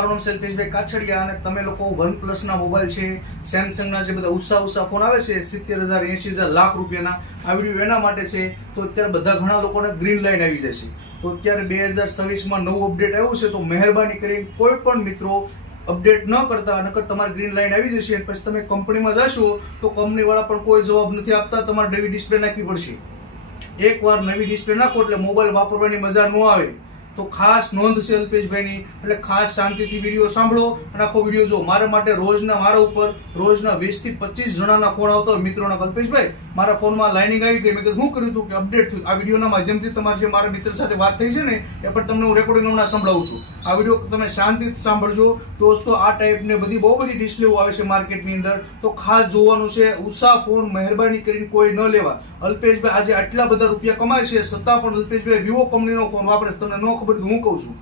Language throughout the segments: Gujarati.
મારું નામ શૈલ્પેશભાઈ કાછડિયા અને તમે લોકો OnePlus ના મોબાઈલ છે, સેમસંગ ના જે બધા ઉષા ફોન આવે છે 70,000 80,000 લાખ રૂપિયાના, આ વિડીયો એના માટે છે. તો અત્યારે બધા ઘણા લોકોને ગ્રીન લાઈન આવી જશે. તો અત્યારે 2026માં નવું અપડેટ આવ્યું છે. તો મહેરબાની કરીને કોઈ પણ મિત્રો અપડેટ ન કરતા, નકર તમારી ગ્રીન લાઈન આવી જશે. પછી તમે કંપનીમાં જશો તો કંપનીવાળા પણ કોઈ જવાબ નથી આપતા, તમારે નવી ડિસ્પ્લે નાખવી પડશે. એકવાર નવી ડિસ્પ્લે નાખો એટલે મોબાઈલ વાપરવાની મજા ન આવે. તો ખાસ નોંધ છે અલ્પેશભાઈની, એટલે ખાસ શાંતિથી વિડીયો સાંભળો અને આખો વિડીયો જો. મારા માટે મારા ઉપર રોજના 20 થી 25 જણાના ફોન આવતા હોય મિત્રોના. અલ્પેશભાઈ મારા ફોનમાં લાઇનિંગ આવી ગઈ, મેં કીધું શું કર્યું હતું કે અપડેટ થયું. આ વિડીયોના માધ્યમથી તમારે જે મારા મિત્ર સાથે વાત થઈ છે ને એ પણ તમને હું રેકોર્ડિંગ હમણાં સંભળાવું છું. આ વિડીયો તમે શાંતિથી સાંભળજો દોસ્તો. આ ટાઈપને બહુ બધી ડિસ્પ્લેઓ આવે છે માર્કેટની અંદર, તો ખાસ જોવાનું છે. ઉષા ફોન મહેરબાની કરીને કોઈ ન લેવા. અલ્પેશભાઈ આજે આટલા બધા રૂપિયા કમાય છે છતાં પણ અલ્પેશભાઈ વિવો કંપનીનો ફોન વાપરે છે. તમને ન ખબર હું કહું છું.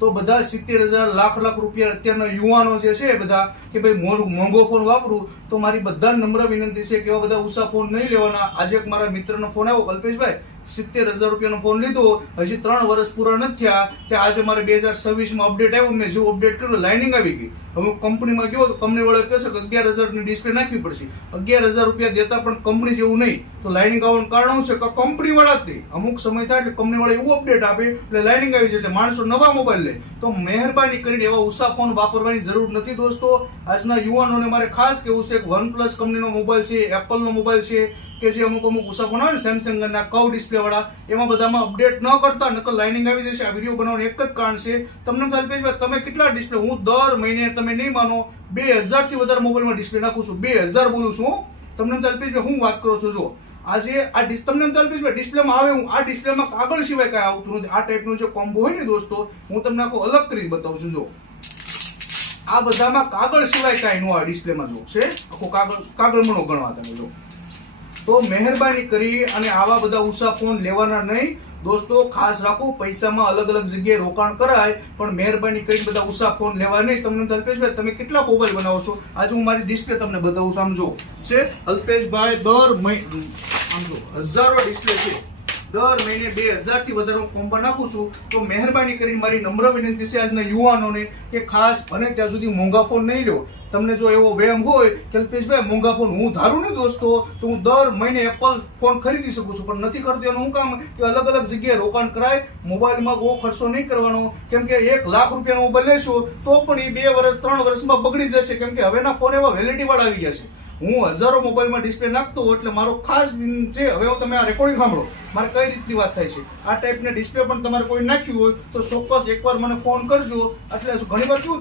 તો બધા 70,000 લાખ રૂપિયા અત્યારના યુવાનો જે છે બધા કે ભાઈ મોંઘો ફોન વાપરું, તો મારી બધા નમ્ર વિનંતી છે કે એવા બધા ઉષા ફોન નહીં લેવાના. આજે એક મારા મિત્રનો ફોન આવ્યો, કલ્પેશભાઈ 70,000 રૂપિયાનો ફોન લીધો, હજી 3 વર્ષ પૂરા નથી થયા, ત્યાં આજે મારે 2026માં અપડેટ આવ્યું. મેં જો અપડેટ કર્યું લાઇનિંગ આવી ગઈ. હવે કંપનીમાં ગયો તો કંપની વાળા કહેશે કે 11,000ની ડિસ્પ્લે નાખવી પડશે. 11,000 રૂપિયા દેતા પણ કંપની જેવું નહીં. તો લાઇનિંગ આવવાનું કારણ છે કે કંપની વાળા જ અમુક સમય થાય એટલે કંપની વાળા એવું અપડેટ આપે એટલે લાઇનિંગ આવી જાય, એટલે માણસો નવા મોબાઈલ લે. તો મહેરબાની કરીને એવા ઉષા ફોન વાપરવાની જરૂર નથી દોસ્તો. આજના યુવાનોને મારે ખાસ કહેવું છે કે OnePlus કંપનીનો મોબાઈલ છે, એપલનો મોબાઈલ છે, કે જે અમુક ઉષા ફોન આવે ને સેમસંગ ના કવ ડિસ્પ્લે વાળા, એમાં બધામાં અપડેટ ન કરતા, નકર લાઇનિંગ આવી જશે. આ વિડીયો બનાવવાનું એક જ કારણ છે. તમને ખ્યાલ તમે કેટલા ડિસ્પ્લે, હું દર મહિને તમે નહીં માનો 2,000 થી વધારે મોબાઈલમાં ડિસ્પ્લે નાખું છું. 2,000 બોલું છું. તમને ખ્યાલ હું વાત કરું છું. જો આજે આ તમને ખ્યાલ ડિસ્પ્લેમાં આવે, હું આ ડિસ્પ્લેમાં કાગળ સિવાય કઈ આવતું નથી. આ ટાઈપનો જે કોમ્બો હોય ને દોસ્તો, હું તમને આખો અલગ કરીને બતાવું છું. જો આ બધામાં કાગળ સિવાય કઈ નો આ ડિસ્પ્લેમાં જો છે, આખો કાગળ મણો ગણવા તમે જો. તો મહેરબાની કરી અને આવા બધા ઉષા ફોન લેવાના નહીં દોસ્તો. ખાસ રાખો, પૈસામાં અલગ અલગ જગ્યાએ રોકાણ કરાય, પણ મહેરબાની કરી બધા ઉષા ફોન લેવા નહીં. તમને અલ્પેશભાઈ તમે કેટલા મોબાઈલ બનાવો છો? આજે હું મારી ડિસ્પ્લે તમને બતાવું છું. સમજો છે અલ્પેશભાઈ દર મહિને સમજો હજારો ડિસ્પ્લે છે. દર મહિને 2,000 થી વધારે હું કોમ્બો નાખું છું. તો મહેરબાની કરીને મારી નમ્ર વિનંતી છે આજના યુવાનોને કે ખાસ બને ત્યાં સુધી મોંઘા ફોન નહીં લો. તમને જો એવો વહેમ હોય કે અલ્પેશભાઈ મોંઘા ફોન હું ધારું નહીં દોસ્તો, તો હું દર મહિને એપલ ફોન ખરીદી શકું છું, પણ નથી કરતો. એનું શું કામ કે અલગ અલગ જગ્યાએ રોકાણ કરાય. મોબાઈલમાં બહુ ખર્ચો નહીં કરવાનો, કેમ કે 1 લાખ રૂપિયાનો મોબાઈલ લેશો તો પણ એ 2 વર્ષ 3 વર્ષમાં બગડી જશે, કેમ કે હવેના ફોન એવા વેલિડિટી વાળા આવી ગયા છે. હું હજારો મોબાઈલમાં ડિસ્પ્લે નાખતો એટલે મારો ખાસ છે. હવે તમે આ રેકોર્ડિંગ સાંભળો, મારે કઈ રીતની વાત થાય છે. આ ટાઈપની ડિસ્પ્લે પણ તમારે કોઈ નાખ્યું હોય તો ચોક્કસ એકવાર મને ફોન કરજો. એટલે ઘણી વાર શું